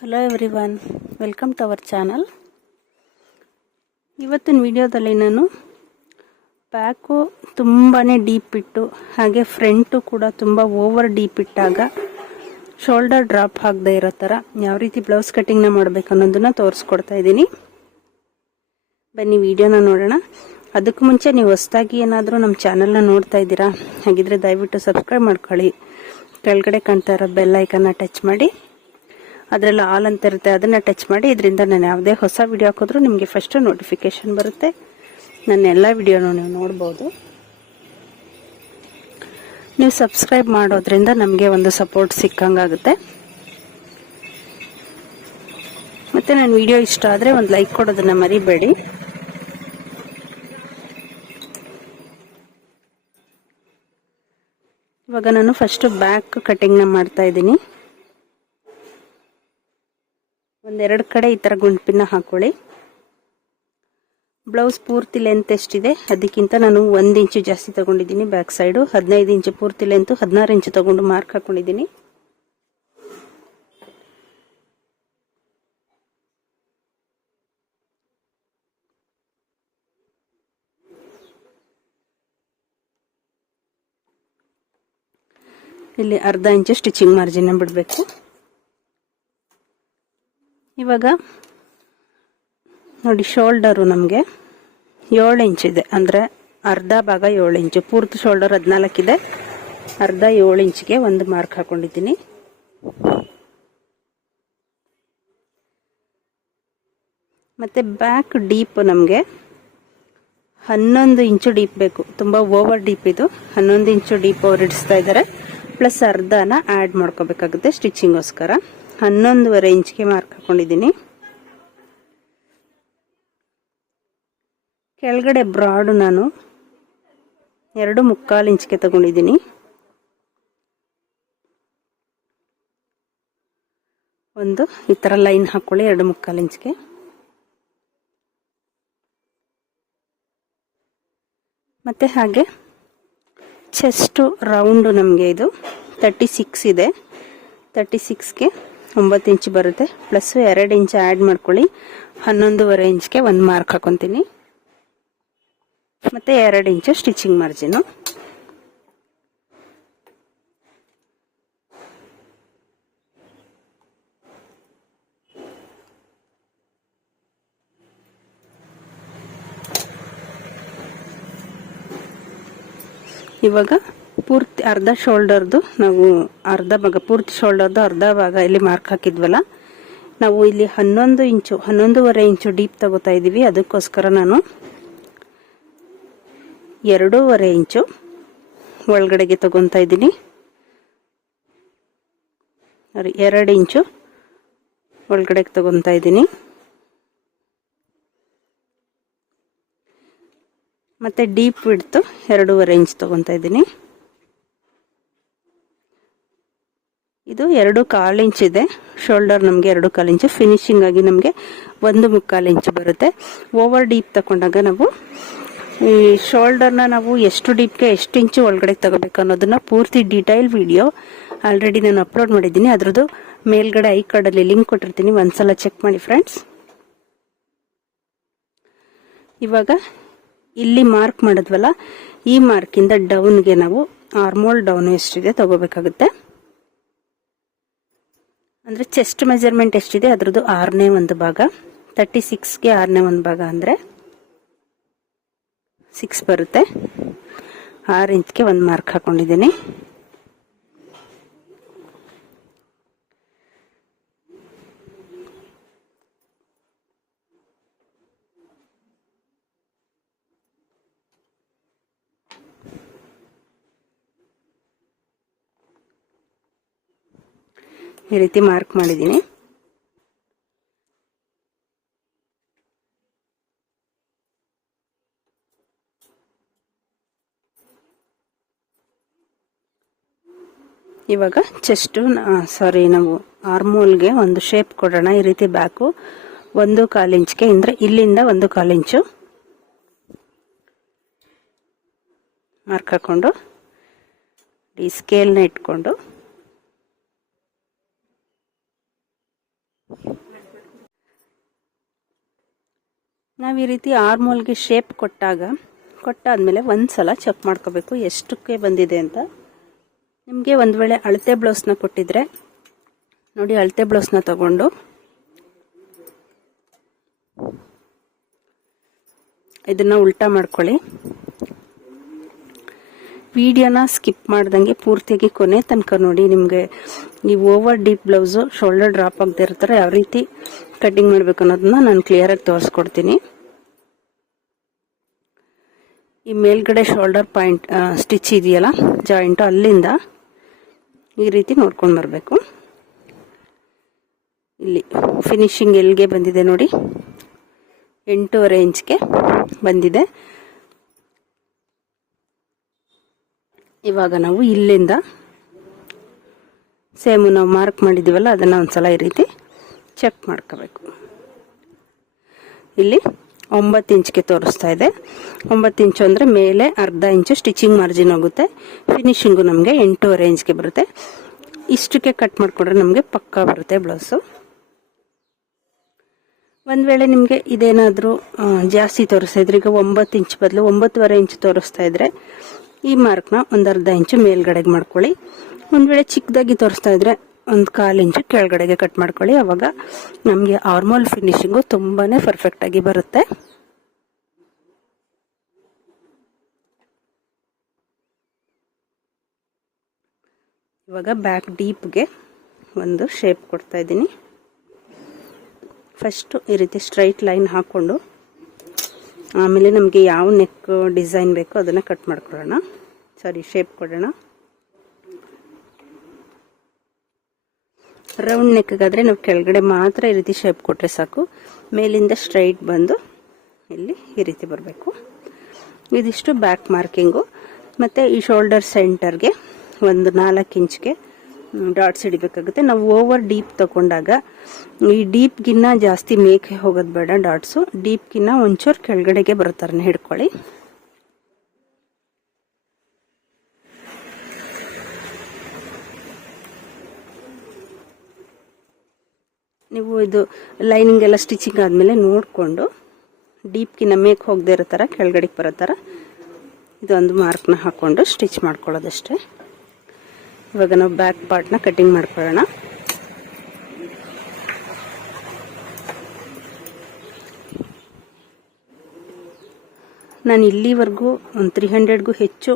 Hello everyone welcome to our channel ಇವತ್ತಿನ ವಿಡಿಯೋದಲ್ಲಿ ನಾನು ಬ್ಯಾಕು ತುಂಬಾ ಡೀಪ್ ಇಟ್ಟು, ಹಾಗೆ ಫ್ರಂಟು ಕೂಡ ತುಂಬ ಓವರ್ ಡೀಪ್ ಇಟ್ಟಾಗ ಶೋಲ್ಡರ್ ಡ್ರಾಪ್ ಆಗದೆ ಇರೋ ಥರ ಯಾವ ರೀತಿ ಬ್ಲೌಸ್ ಕಟ್ಟಿಂಗ್ನ ಮಾಡಬೇಕು ಅನ್ನೋದನ್ನು ತೋರಿಸ್ಕೊಡ್ತಾ ಇದ್ದೀನಿ. ಬನ್ನಿ ವಿಡಿಯೋನ ನೋಡೋಣ. ಅದಕ್ಕೂ ಮುಂಚೆ ನೀವು ಹೊಸದಾಗಿ ಏನಾದರೂ ನಮ್ಮ ಚಾನಲ್ನ ನೋಡ್ತಾ ಇದ್ದೀರಾ, ಹಾಗಿದ್ರೆ ದಯವಿಟ್ಟು ಸಬ್ಸ್ಕ್ರೈಬ್ ಮಾಡ್ಕೊಳ್ಳಿ. ಕೆಳಗಡೆ ಕಾಣ್ತಾ ಇರೋ ಬೆಲ್ ಐಕನ್ನ ಟಚ್ ಮಾಡಿ. ಅದರಲ್ಲಿ ಆಲ್ ಅಂತ ಇರುತ್ತೆ, ಅದನ್ನು ಟಚ್ ಮಾಡಿ ಇದರಿಂದ ನಾನು ಯಾವುದೇ ಹೊಸ ವಿಡಿಯೋ ಹಾಕಿದ್ರೂ ನಿಮಗೆ ಫಸ್ಟು ನೋಟಿಫಿಕೇಶನ್ ಬರುತ್ತೆ. ನನ್ನ ಎಲ್ಲ ವಿಡಿಯೋನು ನೀವು ನೋಡ್ಬೋದು. ನೀವು ಸಬ್ಸ್ಕ್ರೈಬ್ ಮಾಡೋದ್ರಿಂದ ನಮಗೆ ಒಂದು ಸಪೋರ್ಟ್ ಸಿಕ್ಕಂಗಾಗುತ್ತೆ ಮತ್ತು ನನ್ನ ವಿಡಿಯೋ ಇಷ್ಟ ಆದರೆ ಒಂದು ಲೈಕ್ ಕೊಡೋದನ್ನು ಮರಿಬೇಡಿ. ಇವಾಗ ನಾನು ಫಸ್ಟು ಬ್ಯಾಕ್ ಕಟ್ಟಿಂಗ್ನ ಮಾಡ್ತಾ ಇದ್ದೀನಿ. ಒಂದೆರಡು ಕಡೆ ಈ ಥರ ಗುಂಪಿನ ಹಾಕೊಳ್ಳಿ. ಬ್ಲೌಸ್ ಪೂರ್ತಿ ಲೆಂತ್ ಎಷ್ಟಿದೆ? ಅದಕ್ಕಿಂತ ನಾನು ಒಂದು ಇಂಚು ಜಾಸ್ತಿ ತಗೊಂಡಿದ್ದೀನಿ ಬ್ಯಾಕ್ ಸೈಡು ಹದಿನೈದು ಇಂಚು ಪೂರ್ತಿ ಲೆಂತು ಹದಿನಾರು ಇಂಚು ತಗೊಂಡು ಮಾರ್ಕ್ ಹಾಕೊಂಡಿದ್ದೀನಿ. ಇಲ್ಲಿ ಅರ್ಧ ಇಂಚು ಸ್ಟಿಚಿಂಗ್ ಮಾರ್ಜಿನ ಬಿಡಬೇಕು. ಇವಾಗ ನೋಡಿ ಶೋಲ್ಡರು ನಮಗೆ ಏಳು ಇದೆ. ಅಂದರೆ ಅರ್ಧ ಭಾಗ ಏಳು ಇಂಚು. ಪೂರ್ತಿ ಶೋಲ್ಡರ್ ಹದಿನಾಲ್ಕಿದೆ ಅರ್ಧ ಏಳು ಇಂಚಿಗೆ ಒಂದು ಮಾರ್ಕ್ ಹಾಕೊಂಡಿದ್ದೀನಿ. ಮತ್ತು ಬ್ಯಾಕ್ ಡೀಪ್ ನಮಗೆ ಹನ್ನೊಂದು ಇಂಚು ಡೀಪ್ ಬೇಕು. ತುಂಬ ಓವರ್ ಡೀಪ್ ಇದು. ಹನ್ನೊಂದು ಇಂಚು ಡೀಪ್ ಅವ್ರು ಇಡಿಸ್ತಾ ಇದ್ದಾರೆ ಪ್ಲಸ್ ಅರ್ಧನ ಆ್ಯಡ್ ಮಾಡ್ಕೋಬೇಕಾಗುತ್ತೆ ಸ್ಟಿಚಿಂಗೋಸ್ಕರ ಹನ್ನೊಂದುವರೆ ಇಂಚಿಗೆ ಮಾರ್ಕ್ ಹಾಕೊಂಡಿದ್ದೀನಿ. ಕೆಳಗಡೆ ಬ್ರಾಡು ನಾನು ಎರಡು ಮುಕ್ಕಾಲು ಇಂಚಿಗೆ ತಗೊಂಡಿದ್ದೀನಿ. ಒಂದು ಈ ಥರ ಲೈನ್ ಹಾಕ್ಕೊಳ್ಳಿ ಎರಡು ಮುಕ್ಕಾಲು ಇಂಚಿಗೆ. ಮತ್ತು ಹಾಗೆ ಚೆಸ್ಟು ರೌಂಡು ನಮಗೆ ಇದು ತರ್ಟಿ ಸಿಕ್ಸ್ ಇದೆ. ತರ್ಟಿ ಸಿಕ್ಸ್ಗೆ ಒಂಬತ್ತು ಇಂಚ್ ಬರುತ್ತೆ. ಪ್ಲಸ್ ಎರಡು ಇಂಚ್ ಆ್ಯಡ್ ಮಾಡ್ಕೊಳ್ಳಿ. ಹನ್ನೊಂದುವರೆ ಇಂಚ್ಗೆ ಒಂದು ಮಾರ್ಕ್ ಹಾಕೊತೀನಿ. ಮತ್ತು ಎರಡು ಇಂಚು ಸ್ಟಿಚಿಂಗ್ ಮಾರ್ಜಿನು ಇವಾಗ ಪೂರ್ತಿ ಅರ್ಧ ಶೋಲ್ಡರ್ದು ನಾವು ಅರ್ಧ ಭಾಗ, ಪೂರ್ತಿ ಶೋಲ್ಡರ್ದು ಅರ್ಧ ಭಾಗ ಇಲ್ಲಿ ಮಾರ್ಕ್ ಹಾಕಿದ್ವಲ್ಲ? ನಾವು ಇಲ್ಲಿ ಹನ್ನೊಂದು ಇಂಚು, ಹನ್ನೊಂದೂವರೆ ಇಂಚು ಡೀಪ್ ತಗೋತಾ ಇದ್ದೀವಿ ಅದಕ್ಕೋಸ್ಕರ ನಾನು ಎರಡೂವರೆ ಇಂಚು ಒಳಗಡೆಗೆ ತಗೊತಾ ಇದ್ದೀನಿ ಎರಡು ಇಂಚು ಒಳಗಡೆಗೆ ತಗೊತಾ ಇದ್ದೀನಿ ಮತ್ತು ಡೀಪ್ ಬಿಡ್ತು ಎರಡೂವರೆ ಇಂಚ್ ತಗೊತಾ ಇದ್ದೀನಿ ಇದು ಎರಡು ಕಾಲು ಇಂಚ್ ಇದೆ. ಶೋಲ್ಡರ್ ನಮಗೆ ಎರಡು ಕಾಲು ಇಂಚು. ಫಿನಿಶಿಂಗ್ ಆಗಿ ನಮಗೆ ಒಂದು ಮುಕ್ಕಾಲು ಇಂಚು ಬರುತ್ತೆ. ಓವರ್ ಡೀಪ್ ತಗೊಂಡಾಗ ನಾವು ಈ ಶೋಲ್ಡರ್ನ ನಾವು ಎಷ್ಟು ಡೀಪ್ಗೆ ಎಷ್ಟು ಇಂಚು ಒಳಗಡೆ ತಗೋಬೇಕು ಅನ್ನೋದನ್ನ ಪೂರ್ತಿ ಡೀಟೈಲ್ ವಿಡಿಯೋ ಆಲ್ರೆಡಿ ನಾನು ಅಪ್ಲೋಡ್ ಮಾಡಿದ್ದೀನಿ. ಅದ್ರದ್ದು ಮೇಲ್ಗಡೆ ಐ ಕಾರ್ಡಲ್ಲಿ ಲಿಂಕ್ ಕೊಟ್ಟಿರ್ತೀನಿ. ಒಂದ್ಸಲ ಚೆಕ್ ಮಾಡಿ ಫ್ರೆಂಡ್ಸ್. ಇವಾಗ ಇಲ್ಲಿ ಮಾರ್ಕ್ ಮಾಡಿದ್ವಲ್ಲ, ಈ ಮಾರ್ಕಿಂದ ಡೌನ್ಗೆ ನಾವು ಆರ್ಮೋಲ್ ಡೌನ್ ಎಷ್ಟಿದೆ ತಗೋಬೇಕಾಗುತ್ತೆ. ಅಂದರೆ ಚೆಸ್ಟ್ ಮೆಜರ್ಮೆಂಟ್ ಎಷ್ಟಿದೆ? ಅದರದ್ದು ಆರನೇ ಒಂದು ಭಾಗ. ತರ್ಟಿ ಸಿಕ್ಸ್ಗೆ ಆರನೇ ಒಂದು ಭಾಗ ಅಂದರೆ ಸಿಕ್ಸ್ ಬರುತ್ತೆ. ಆರು ಇಂಚ್ಗೆ ಒಂದು ಮಾರ್ಕ್ ಹಾಕೊಂಡಿದ್ದೀನಿ. ಈ ರೀತಿ ಮಾರ್ಕ್ ಮಾಡಿದ್ದೀನಿ. ಇವಾಗ ಚೆಸ್ಟು ಸಾರಿ, ನಾವು ಆರ್ಮೋಲ್ಗೆ ಒಂದು ಶೇಪ್ ಕೊಡೋಣ, ಈ ರೀತಿ ಬ್ಯಾಕು. ಒಂದು ಕಾಲು ಇಂಚ್ಗೆ, ಅಂದರೆ ಇಲ್ಲಿಂದ ಒಂದು ಕಾಲು ಇಂಚು. ಮಾರ್ಕ್ ಹಾಕ್ಕೊಂಡು ಈ ಸ್ಕೇಲ್ನ ಇಟ್ಕೊಂಡು. ನಾವು ಈ ರೀತಿ ಆರ್ಮೋಲ್ಗೆ ಶೇಪ್ ಕೊಟ್ಟಾಗ, ಕೊಟ್ಟಾದಮೇಲೆ ಒಂದು ಸಲ ಚೆಕ್ ಮಾಡ್ಕೋಬೇಕು ಎಷ್ಟಕ್ಕೆ ಬಂದಿದೆ ಅಂತ. ನಿಮಗೆ ಒಂದು ವೇಳೆ ಅಳತೆ ಬ್ಲೌಸ್ನ ಕೊಟ್ಟಿದ್ರೆ, ನೋಡಿ ಅಳತೆ ಬ್ಲೌಸ್ನ ತಗೊಂಡು. ಇದನ್ನು ಉಲ್ಟಾ ಮಾಡ್ಕೊಳ್ಳಿ. ವಿಡಿಯೋನ ಸ್ಕಿಪ್ ಮಾಡ್ದಂಗೆ ಪೂರ್ತಿಯಾಗಿ ಕೊನೆ ತನಕ ನೋಡಿ ನಿಮಗೆ ಈ over deep blouse shoulder drop ಆಗದೆ ಇರ್ತಾರೆ, ಯಾವ ರೀತಿ ಕಟ್ಟಿಂಗ್ ಮಾಡಬೇಕು ಅನ್ನೋದನ್ನ ನಾನು ಕ್ಲಿಯರಾಗಿ ತೋರಿಸ್ಕೊಡ್ತೀನಿ. ಈ ಮೇಲ್ಗಡೆ ಶೋಲ್ಡರ್ ಪಾಯಿಂಟ್ ಸ್ಟಿಚ್ ಇದೆಯಲ್ಲ ಜಾಯಿಂಟು ಅಲ್ಲಿಂದ ಈ ರೀತಿ ನೋಡ್ಕೊಂಡು ಬರಬೇಕು. ಇಲ್ಲಿ ಫಿನಿಶಿಂಗ್ ಎಲ್ಲಿಗೆ ಬಂದಿದೆ ನೋಡಿ, ಎಂಟೂವರೆ ಇಂಚ್ಗೆ ಬಂದಿದೆ. ಇವಾಗ ನಾವು ಇಲ್ಲಿಂದ ಸೇಮು ನಾವು ಮಾರ್ಕ್ ಮಾಡಿದ್ದೀವಲ್ಲ, ಅದನ್ನು ಒಂದ್ಸಲ ಈ ರೀತಿ ಚೆಕ್ ಮಾಡ್ಕೋಬೇಕು. ಇಲ್ಲಿ ಒಂಬತ್ತು ಇಂಚ್ಗೆ ತೋರಿಸ್ತಾ ಇದೆ. ಒಂಬತ್ತು ಇಂಚು ಅಂದರೆ ಮೇಲೆ ಅರ್ಧ ಇಂಚು ಸ್ಟಿಚಿಂಗ್ ಮಾರ್ಜಿನ್ ಹೋಗುತ್ತೆ. ಫಿನಿಶಿಂಗು ನಮಗೆ ಎಂಟೂವರೆ ಇಂಚ್ಗೆ ಬರುತ್ತೆ. ಇಷ್ಟಕ್ಕೆ ಕಟ್ ಮಾಡಿಕೊಂಡ್ರೆ ನಮಗೆ ಪಕ್ಕಾ ಬರುತ್ತೆ ಬ್ಲೌಸು ಒಂದು ವೇಳೆ ನಿಮಗೆ ಇದೇನಾದರೂ ಜಾಸ್ತಿ ತೋರಿಸ್ತಾ ಇದ್ರೆ, ಈಗ ಒಂಬತ್ತು ಇಂಚ್ ಬದಲು ಒಂಬತ್ತುವರೆ ಇಂಚ್ ತೋರಿಸ್ತಾ ಇದ್ರೆ ಈ ಮಾರ್ಕ್ನ ಒಂದು ಅರ್ಧ ಇಂಚು ಮೇಲ್ಗಡೆಗೆ ಮಾಡ್ಕೊಳ್ಳಿ. ಒಂದು ವೇಳೆ ಚಿಕ್ಕದಾಗಿ ತೋರಿಸ್ತಾ ಇದ್ರೆ ಒಂದು ಕಾಲು ಇಂಚು ಕೆಳಗಡೆಗೆ ಕಟ್ ಮಾಡ್ಕೊಳ್ಳಿ. ಅವಾಗ ನಮಗೆ ಆರ್ಮಲ್ ಫಿನಿಶಿಂಗು ತುಂಬಾ ಪರ್ಫೆಕ್ಟಾಗಿ ಬರುತ್ತೆ. ಇವಾಗ ಬ್ಯಾಕ್ ಡೀಪ್ಗೆ ಒಂದು ಶೇಪ್ ಕೊಡ್ತಾ ಇದ್ದೀನಿ. ಫಸ್ಟು ಈ ರೀತಿ ಸ್ಟ್ರೈಟ್ ಲೈನ್ ಹಾಕ್ಕೊಂಡು ಆಮೇಲೆ ನಮಗೆ ಯಾವ ನೆಕ್ ಡಿಸೈನ್ ಬೇಕೋ ಅದನ್ನು ಕಟ್ ಮಾಡ್ಕೊಳ್ಳೋಣ. ಸಾರಿ ಶೇಪ್ ಕೊಡೋಣ. ರೌಂಡ್ ನೆಕ್ಗಾದರೆ ನಾವು ಕೆಳಗಡೆ ಮಾತ್ರ ಈ ರೀತಿ ಶೇಪ್ ಕೊಟ್ಟರೆ ಸಾಕು. ಮೇಲಿಂದ ಸ್ಟ್ರೈಟ್ ಬಂದು ಇಲ್ಲಿ ಈ ರೀತಿ ಬರಬೇಕು. ಇದಿಷ್ಟು ಬ್ಯಾಕ್ ಮಾರ್ಕಿಂಗು ಮತ್ತು ಈ ಶೋಲ್ಡರ್ ಸೆಂಟರ್ಗೆ ಒಂದು ನಾಲ್ಕು ಇಂಚ್ಗೆ ಡಾಟ್ಸ್ ಹಿಡಿಬೇಕಾಗುತ್ತೆ. ನಾವು ಓವರ್ ಡೀಪ್ ತಗೊಂಡಾಗ ಈ ಡೀಪ್ಗಿನ್ನ ಜಾಸ್ತಿ ಮೇಕೆ ಹೋಗೋದು ಬೇಡ ಡಾಟ್ಸು. ಡೀಪ್ಗಿನ್ನ ಒಂಚೂರು ಕೆಳಗಡೆಗೆ ಬರ್ತಾರನ್ನ ಹಿಡ್ಕೊಳ್ಳಿ. ನೀವು ಇದು ಲೈನಿಂಗ್ ಎಲ್ಲ ಸ್ಟಿಚಿಂಗ್ ಆದಮೇಲೆ ನೋಡಿಕೊಂಡು ಡೀಪ್ಗಿನ್ನ ಮೇಕ್ ಹೋಗದೆ ಇರೋ ಥರ ಕೆಳಗಡೆಗೆ ಬರೋ ಥರ ಇದೊಂದು ಮಾರ್ಕ್ನ ಹಾಕ್ಕೊಂಡು ಸ್ಟಿಚ್ ಮಾಡ್ಕೊಳ್ಳೋದಷ್ಟೇ. ಇವಾಗ ನಾವು ಬ್ಯಾಕ್ ಪಾರ್ಟ್ನ ಕಟಿಂಗ್ ಮಾಡ್ಕೊಳ್ಳೋಣ. ನಾನು ಇಲ್ಲಿವರೆಗೂ ಒಂದು ತ್ರೀ ಹಂಡ್ರೆಡ್ಗೂ ಹೆಚ್ಚು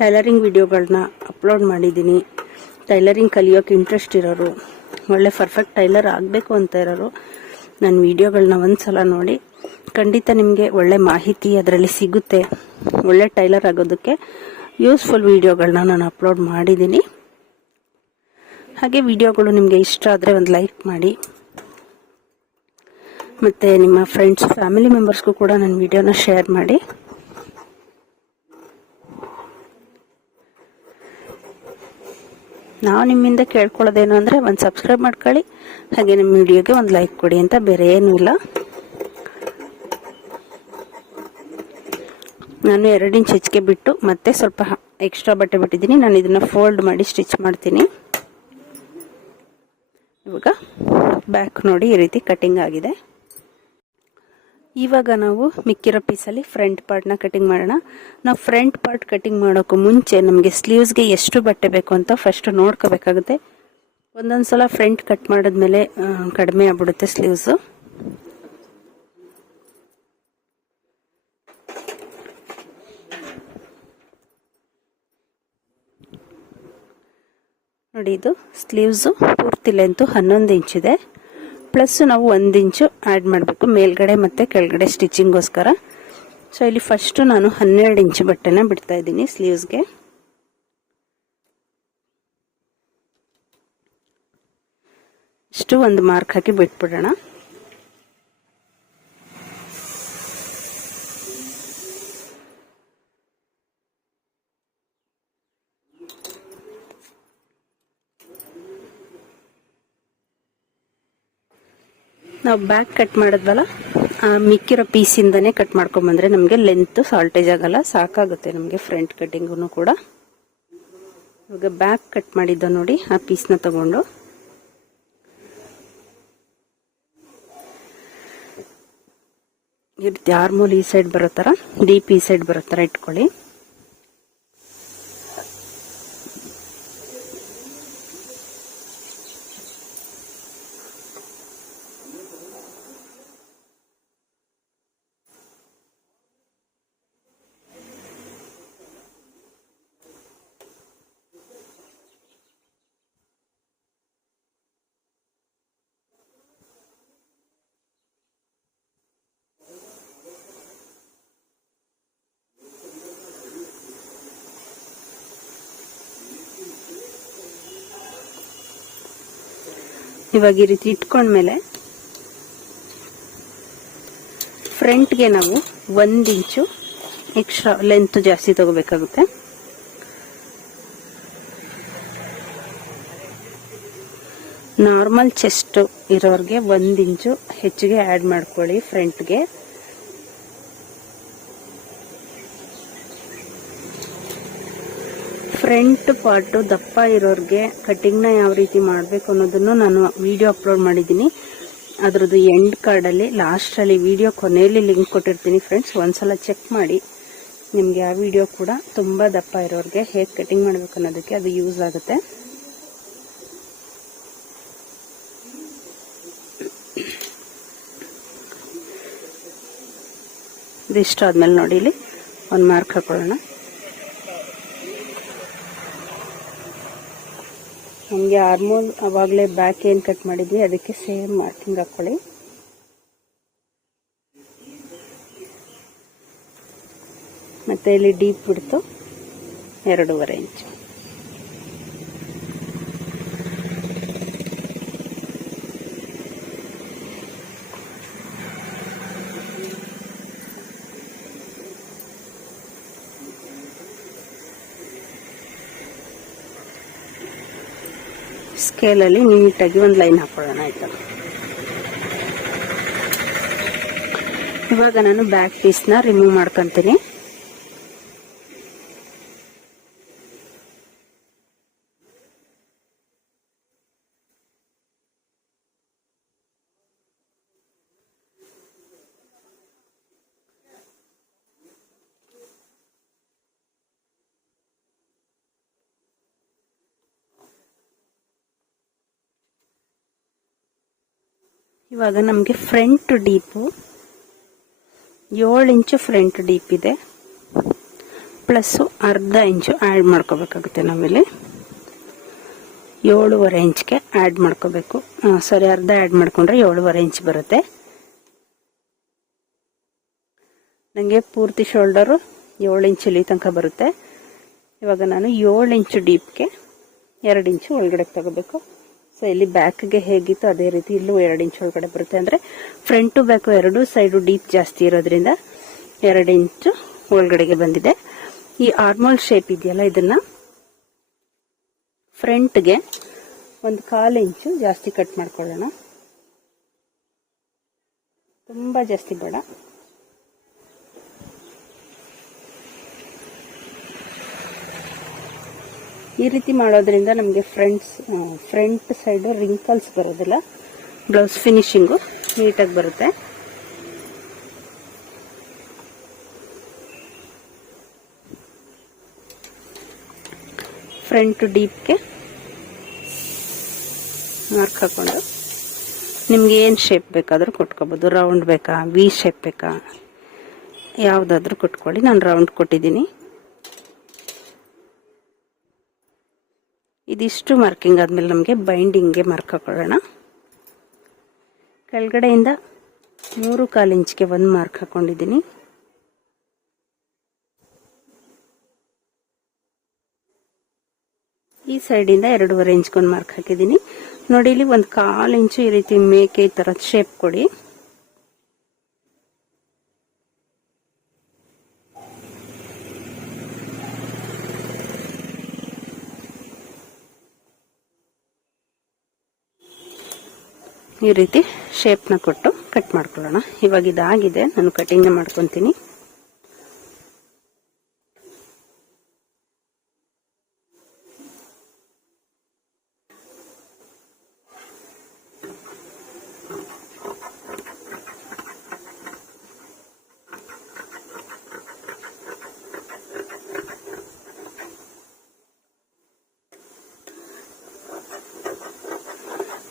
ಟೈಲರಿಂಗ್ ವಿಡಿಯೋಗಳನ್ನ ಅಪ್ಲೋಡ್ ಮಾಡಿದ್ದೀನಿ. ಟೈಲರಿಂಗ್ ಕಲಿಯೋಕೆ ಇಂಟ್ರೆಸ್ಟ್ ಇರೋರು, ಒಳ್ಳೆ ಪರ್ಫೆಕ್ಟ್ ಟೈಲರ್ ಆಗಬೇಕು ಅಂತ ಇರೋರು, ನನ್ನ ವಿಡಿಯೋಗಳನ್ನ ಒಂದು ಸಲ ನೋಡಿ. ಖಂಡಿತ ನಿಮಗೆ ಒಳ್ಳೆ ಮಾಹಿತಿ ಅದರಲ್ಲಿ ಸಿಗುತ್ತೆ. ಒಳ್ಳೆ ಟೈಲರ್ ಆಗೋದಕ್ಕೆ ಯೂಸ್ಫುಲ್ ವಿಡಿಯೋಗಳನ್ನ ನಾನು ಅಪ್ಲೋಡ್ ಮಾಡಿದ್ದೀನಿ. ಹಾಗೆ ವಿಡಿಯೋಗಳು ನಿಮಗೆ ಇಷ್ಟ ಆದರೆ ಒಂದು ಲೈಕ್ ಮಾಡಿ. ಮತ್ತು ನಿಮ್ಮ ಫ್ರೆಂಡ್ಸ್ ಫ್ಯಾಮಿಲಿ ಮೆಂಬರ್ಸ್ಗೂ ಕೂಡ ನನ್ನ ವಿಡಿಯೋನ ಶೇರ್ ಮಾಡಿ. ನಾವು ನಿಮ್ಮಿಂದ ಕೇಳ್ಕೊಳ್ಳೋದೇನು ಅಂದರೆ ಒಂದು ಸಬ್ಸ್ಕ್ರೈಬ್ ಮಾಡ್ಕೊಳ್ಳಿ, ಹಾಗೆ ನಿಮ್ಮ ವಿಡಿಯೋಗೆ ಒಂದು ಲೈಕ್ ಕೊಡಿ ಅಂತ ಬೇರೆ ಏನೂ ಇಲ್ಲ. ನಾನು ಎರಡು ಇಂಚ್ ಹೆಚ್ಚಿಗೆ ಬಿಟ್ಟು ಮತ್ತೆ ಸ್ವಲ್ಪ ಎಕ್ಸ್ಟ್ರಾ ಬಟ್ಟೆ ಬಿಟ್ಟಿದ್ದೀನಿ. ನಾನು ಇದನ್ನು ಫೋಲ್ಡ್ ಮಾಡಿ ಸ್ಟಿಚ್ ಮಾಡ್ತೀನಿ. ಇವಾಗ ಬ್ಯಾಕ್ ನೋಡಿ ಈ ರೀತಿ ಕಟ್ಟಿಂಗ್ ಆಗಿದೆ. ಇವಾಗ ನಾವು ಮಿಕ್ಕಿರೋ ಪೀಸಲ್ಲಿ ಫ್ರಂಟ್ ಪಾರ್ಟ್ನ ಕಟಿಂಗ್ ಮಾಡೋಣ. ನಾವು ಫ್ರಂಟ್ ಪಾರ್ಟ್ ಕಟಿಂಗ್ ಮಾಡೋಕ್ಕೂ ಮುಂಚೆ ನಮಗೆ ಸ್ಲೀವ್ಸ್ಗೆ ಎಷ್ಟು ಬಟ್ಟೆ ಬೇಕು ಅಂತ ಫಸ್ಟ್ ನೋಡ್ಕೋಬೇಕಾಗುತ್ತೆ. ಒಂದೊಂದು ಸಲ ಫ್ರಂಟ್ ಕಟ್ ಮಾಡಿದ್ಮೇಲೆ ಕಡಿಮೆ ಆಗ್ಬಿಡುತ್ತೆ ಸ್ಲೀವ್ಸು ನೋಡಿ ಇದು ಸ್ಲೀವ್ಸು ಪೂರ್ತಿ ಲೆಂತು ಹನ್ನೊಂದು ಇಂಚಿದೆ ಪ್ಲಸ್ಸು ನಾವು ಒಂದು ಇಂಚು ಆ್ಯಡ್ ಮಾಡಬೇಕು. ಮೇಲ್ಗಡೆ ಮತ್ತು ಕೆಳಗಡೆ ಸ್ಟಿಚಿಂಗೋಸ್ಕರ ಸೊ ಇಲ್ಲಿ ಫಸ್ಟು ನಾನು ಹನ್ನೆರಡು ಇಂಚು ಬಟ್ಟೆನ ಬಿಡ್ತಾ ಇದ್ದೀನಿ ಸ್ಲೀವ್ಸ್ಗೆ ಇಷ್ಟು ಒಂದು ಮಾರ್ಕ್ ಹಾಕಿ ಬಿಟ್ಬಿಡೋಣ. ನಾವು ಬ್ಯಾಕ್ ಕಟ್ ಮಾಡಿದ್ವಲ್ಲ ಮಿಕ್ಕಿರೋ ಪೀಸಿಂದನೇ ಕಟ್ ಮಾಡ್ಕೊಂಬಂದ್ರೆ ನಮಗೆ ಲೆಂತ್ ಸಾಲ್ಟೇಜ್ ಆಗಲ್ಲ, ಸಾಕಾಗುತ್ತೆ ನಮಗೆ ಫ್ರಂಟ್ ಕಟ್ಟಿಂಗೂ ಕೂಡ. ಇವಾಗ ಬ್ಯಾಕ್ ಕಟ್ ಮಾಡಿದ್ದ ನೋಡಿ, ಆ ಪೀಸ್ನ ತಗೊಂಡು. ಇರುತ್ತೆ ಆರ್ಮೂಲ್ ಈ ಸೈಡ್ ಬರೋ ಥರ ಡೀಪ್ ಈ ಸೈಡ್ ಬರೋ ಥರ ಇಟ್ಕೊಳ್ಳಿ. ಇವಾಗ ಈ ರೀತಿ ಇಟ್ಕೊಂಡ್ಮೇಲೆ ಫ್ರಂಟ್ಗೆ ನಾವು ಒಂದು ಇಂಚು ಎಕ್ಸ್ಟ್ರಾ ಲೆಂತ್ ಜಾಸ್ತಿ ತಗೋಬೇಕಾಗುತ್ತೆ. ನಾರ್ಮಲ್ ಚೆಸ್ಟ್ ಇರೋರಿಗೆ ಒಂದು ಇಂಚು ಹೆಚ್ಚಿಗೆ ಆ್ಯಡ್ ಮಾಡ್ಕೊಳ್ಳಿ ಫ್ರಂಟ್ಗೆ. ಫ್ರಂಟ್ ಪಾರ್ಟ್ ದಪ್ಪ ಇರೋರಿಗೆ ಕಟಿಂಗ್ನ ಯಾವ ರೀತಿ ಮಾಡಬೇಕು ಅನ್ನೋದನ್ನು ನಾನು ವಿಡಿಯೋ ಅಪ್ಲೋಡ್ ಮಾಡಿದ್ದೀನಿ. ಅದರದ್ದು ಎಂಡ್ ಕಾರ್ಡಲ್ಲಿ ಲಾಸ್ಟಲ್ಲಿ ವಿಡಿಯೋ ಕೊನೆಯಲ್ಲಿ ಲಿಂಕ್ ಕೊಟ್ಟಿರ್ತೀನಿ ಫ್ರೆಂಡ್ಸ್ ಒಂದ್ಸಲ ಚೆಕ್ ಮಾಡಿ. ನಿಮಗೆ ಆ ವಿಡಿಯೋ ಕೂಡ ತುಂಬ ದಪ್ಪ ಇರೋರಿಗೆ ಹೇಗೆ ಕಟಿಂಗ್ ಮಾಡಬೇಕು ಅನ್ನೋದಕ್ಕೆ ಅದು ಯೂಸ್ ಆಗುತ್ತೆ. ಇದಿಷ್ಟು ಆದ್ಮೇಲೆ ನೋಡಿ ಇಲ್ಲಿ. ಒಂದು ಮಾರ್ಕ್ ಹಾಕೊಳ್ಳೋಣ. ನಮಗೆ ಆರ್ಮೋಲ್ ಅವಾಗಲೇ ಬ್ಯಾಕ್ ಏನು ಕಟ್ ಮಾಡಿದ್ವಿ, ಅದಕ್ಕೆ ಸೇಮ್ ಮಾರ್ಕಿಂಗ್ ಹಾಕೊಳ್ಳಿ. ಮತ್ತು ಇಲ್ಲಿ ಡೀಪ್ ಬಿಡ್ತು ಎರಡೂವರೆ ಇಂಚು ಸ್ಕೇಲಲ್ಲಿ ನೀಟಾಗಿ ಒಂದು ಲೈನ್ ಹಾಕೊಳ್ಳೋಣ ಆಯ್ತಾ? ಇವಾಗ ನಾನು ಬ್ಯಾಕ್ ಪೀಸ್ನ ರಿಮೂವ್ ಮಾಡ್ಕೊಂತೀನಿ. ಇವಾಗ ನಮಗೆ ಫ್ರಂಟ್ ಡೀಪು ಏಳು ಇಂಚು ಫ್ರಂಟ್ ಡೀಪ್ ಇದೆ. ಪ್ಲಸ್ಸು ಅರ್ಧ ಇಂಚು ಆ್ಯಡ್ ಮಾಡ್ಕೋಬೇಕಾಗುತ್ತೆ ನಾವಿಲ್ಲಿ. ಏಳುವರೆ ಇಂಚ್ಗೆ ಆ್ಯಡ್ ಮಾಡ್ಕೋಬೇಕು. ಸಾರಿ ಅರ್ಧ ಆ್ಯಡ್ ಮಾಡಿಕೊಂಡ್ರೆ ಏಳುವರೆ ಇಂಚ್ ಬರುತ್ತೆ. ನನಗೆ ಪೂರ್ತಿ ಶೋಲ್ಡರು ಏಳು ಇಂಚು ಇಲ್ಲಿ ತನಕ ಬರುತ್ತೆ. ಇವಾಗ ನಾನು ಏಳು ಇಂಚು ಡೀಪ್ಗೆ ಎರಡು ಇಂಚು ಒಳಗಡೆ ತಗೋಬೇಕು. ಸೊ ಇಲ್ಲಿ ಬ್ಯಾಕ್ಗೆ ಹೇಗಿತ್ತು ಅದೇ ರೀತಿ ಇಲ್ಲೂ ಎರಡು ಇಂಚ್ ಒಳಗಡೆ ಬರುತ್ತೆ. ಅಂದರೆ ಟು ಬ್ಯಾಕು ಎರಡು ಸೈಡು ಡೀಪ್ ಜಾಸ್ತಿ ಇರೋದ್ರಿಂದ ಎರಡು ಇಂಚು ಒಳಗಡೆಗೆ ಬಂದಿದೆ. ಈ ಆರ್ಮಲ್ ಶೇಪ್ ಇದೆಯಲ್ಲ, ಇದನ್ನ ಫ್ರಂಟ್ಗೆ ಒಂದು ಕಾಲು ಇಂಚು ಜಾಸ್ತಿ ಕಟ್ ಮಾಡ್ಕೊಳ್ಳೋಣ. ತುಂಬ ಜಾಸ್ತಿ ಬೇಡ. ಈ ರೀತಿ ಮಾಡೋದ್ರಿಂದ ನಮಗೆ ಫ್ರಂಟ್ಸ್ ಫ್ರಂಟ್ ಸೈಡ್ ರಿಂಕಲ್ಸ್ ಬರೋದಿಲ್ಲ. ಬ್ಲೌಸ್ ಫಿನಿಶಿಂಗು ನೀಟಾಗಿ ಬರುತ್ತೆ. ಫ್ರಂಟ್ ಡೀಪ್ಗೆ ಮಾರ್ಕ್ ಹಾಕೊಂಡು. ನಿಮ್ಗೆ ಏನು ಶೇಪ್ ಬೇಕಾದರೂ ಕೊಟ್ಕೋಬೋದು. ರೌಂಡ್ ಬೇಕಾ ವಿ ಶೇಪ್ ಬೇಕಾ, ಯಾವುದಾದ್ರೂ ಕೊಟ್ಕೊಳ್ಳಿ. ನಾನು ರೌಂಡ್ ಕೊಟ್ಟಿದ್ದೀನಿ. ಇದಿಷ್ಟು ಮಾರ್ಕಿಂಗ್ ಆದಮೇಲೆ ನಮಗೆ ಬೈಂಡಿಂಗ್ಗೆ ಮಾರ್ಕ್ ಹಾಕೊಳ್ಳೋಣ. ಕೆಳಗಡೆಯಿಂದ ಮೂರು ಕಾಲು ಇಂಚ್ಗೆ ಒಂದು ಮಾರ್ಕ್ ಹಾಕೊಂಡಿದ್ದೀನಿ. ಈ ಸೈಡಿಂದ ಎರಡೂವರೆ ಇಂಚ್ಗೊಂದು ಮಾರ್ಕ್ ಹಾಕಿದ್ದೀನಿ. ನೋಡಿ, ಇಲ್ಲಿ ಒಂದು ಕಾಲು ಇಂಚು ಈ ರೀತಿ ಮೇಕೆ ಈ ಶೇಪ್ ಕೊಡಿ. ಈ ರೀತಿ ಶೇಪ್ನ ಕೊಟ್ಟು ಕಟ್ ಮಾಡ್ಕೊಳ್ಳೋಣ. ಇವಾಗ ಇದಾಗಿದೆ. ನಾನು ಕಟಿಂಗ್ ಮಾಡ್ಕೊತೀನಿ.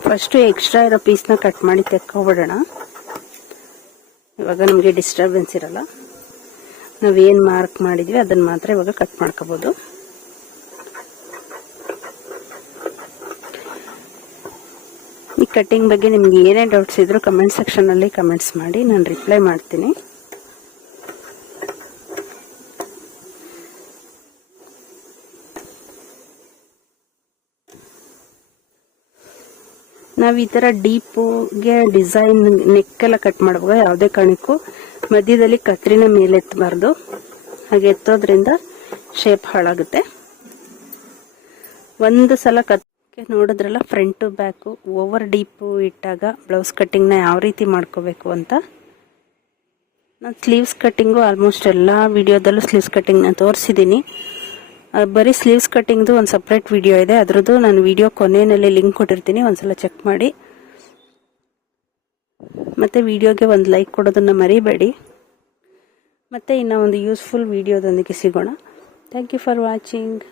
ಫಸ್ಟು ಎಕ್ಸ್ಟ್ರಾ ಇರೋ ಪೀಸ್ನ ಕಟ್ ಮಾಡಿ ತೆಕ್ಕೊಬಿಡೋಣ. ಇವಾಗ ನಮಗೆ ಡಿಸ್ಟರ್ಬೆನ್ಸ್ ಇರಲ್ಲ. ನಾವೇನು ಮಾರ್ಕ್ ಮಾಡಿದ್ವಿ ಅದನ್ನು ಮಾತ್ರ ಇವಾಗ ಕಟ್ ಮಾಡ್ಕೋಬೋದು. ಈ ಕಟ್ಟಿಂಗ್ ಬಗ್ಗೆ ನಿಮ್ಗೆ ಏನೇ ಡೌಟ್ಸ್ ಇದ್ರೂ ಕಮೆಂಟ್ ಸೆಕ್ಷನಲ್ಲಿ ಕಮೆಂಟ್ಸ್ ಮಾಡಿ, ನಾನು ರಿಪ್ಲೈ ಮಾಡ್ತೀನಿ. ನಾವು ಈ ಥರ ಡೀಪ್ಗೆ ಡಿಸೈನ್ ನೆಕ್ ಎಲ್ಲ ಕಟ್ ಮಾಡುವಾಗ ಯಾವುದೇ ಕಾರಣಕ್ಕೂ ಮಧ್ಯದಲ್ಲಿ ಕತ್ರಿನ ಮೇಲೆ ಎತ್ತಬಾರ್ದು ಹಾಗೆ ಎತ್ತೋದ್ರಿಂದ ಶೇಪ್ ಹಾಳಾಗುತ್ತೆ. ಒಂದು ಸಲ ಕತ್ಕೆ ನೋಡಿದ್ರಲ್ಲ ಫ್ರಂಟು ಬ್ಯಾಕು ಓವರ್ ಡೀಪು ಇಟ್ಟಾಗ ಬ್ಲೌಸ್ ಕಟ್ಟಿಂಗ್ನ ಯಾವ ರೀತಿ ಮಾಡ್ಕೋಬೇಕು ಅಂತ. ನಾನು ಸ್ಲೀವ್ಸ್ ಕಟ್ಟಿಂಗು ಆಲ್ಮೋಸ್ಟ್ ಎಲ್ಲ ವಿಡಿಯೋದಲ್ಲೂ ಸ್ಲೀವ್ಸ್ ಕಟ್ಟಿಂಗ್ನ ತೋರಿಸಿದ್ದೀನಿ ಬರೀ ಸ್ಲೀವ್ಸ್ ಕಟ್ಟಿಂಗ್ದು ಒಂದು ಸಪ್ರೇಟ್ ವಿಡಿಯೋ ಇದೆ. ಅದರದ್ದು ನಾನು ವಿಡಿಯೋ ಕೊನೆಯಲ್ಲಿ ಲಿಂಕ್ ಕೊಟ್ಟಿರ್ತೀನಿ. ಒಂದ್ಸಲ ಚೆಕ್ ಮಾಡಿ. ಮತ್ತು ವಿಡಿಯೋಗೆ ಒಂದು ಲೈಕ್ ಕೊಡೋದನ್ನು ಮರಿಬೇಡಿ. ಮತ್ತು ಇನ್ನು ಒಂದು ಯೂಸ್ಫುಲ್ ವಿಡಿಯೋದೊಂದಿಗೆ ಸಿಗೋಣ. Thank you for watching